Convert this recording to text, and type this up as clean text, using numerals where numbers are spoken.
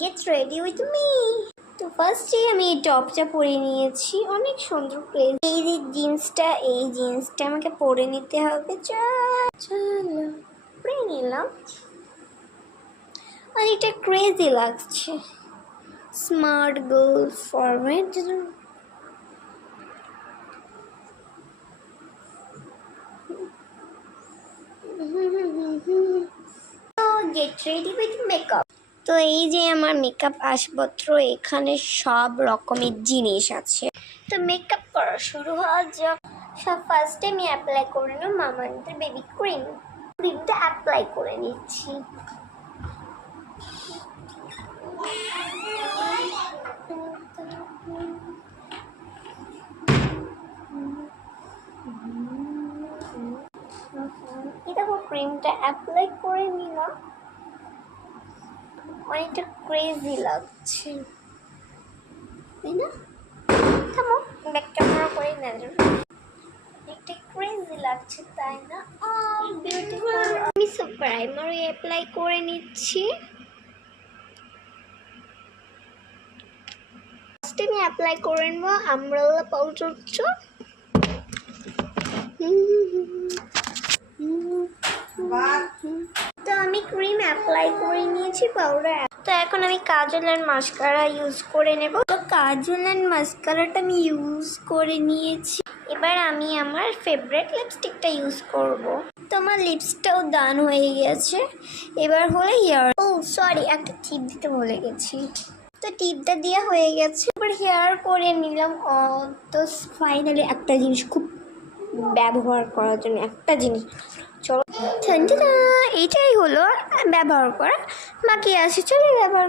Get ready with me. তো ফার্স্টে আমি এই টপটা পরে নিয়েছি, অনেক সুন্দর ক্রেজি। এই জিন্সটা আমাকে পরে নিতে হবে। চলো পরে নিলাম, অনেকটা ক্রেজি লাগছে। Smart girl forward. Get ready with makeup. তো এই যে আমার মেকআপ আসবাবপত্র, এখানে সব রকমের জিনিস আছে। তো মেকআপ করা শুরু হওয়া যাক। সব ফার্স্টে আমি অ্যাপ্লাই করে নেব মামাআর্থের বেবি ক্রিমটা অ্যাপ্লাই করে নিচ্ছি। এই দেখো ক্রিমটা অ্যাপ্লাই করে নিলাম, অনেকটা ক্রেজি লাগছে তাই না? থামো, ব্যাক ক্যামেরা করে নেব। অনেকটা ক্রেজি লাগছে তাই না? বিউটিফুল। আমি প্রাইমার অ্যাপ্লাই করে নিচ্ছি। ফার্স্টে আমি অ্যাপ্লাই করে নেব আমব্রেলা পাউডারটা। তো আমি ক্রিম অ্যাপ্লাই করে নিয়েছি, পাউডার। তো এখন আমি কাজল অ্যান্ড মাস্কারা ইউজ করে নেব। তো কাজল অ্যান্ড মাস্কারাটা আমি ইউজ করে নিয়েছি। এবার আমি আমার ফেভারিট লিপস্টিকটা ইউজ করব। তো আমার লিপসটাও ডান হয়ে গেছে। এবার হলো হেয়ার। সরি, একটা টিপ দিতে ভুলে গেছি। তো টিপটা দিয়ে হয়ে গেছে, এবার হেয়ার করে নিলাম। তো ফাইনালি একটা জিনিস খুব ব্যবহার করার জন্য একটা জিনিস, চলো এইটাই হলো ব্যবহার করা, বাকি আছে চলো ব্যবহার।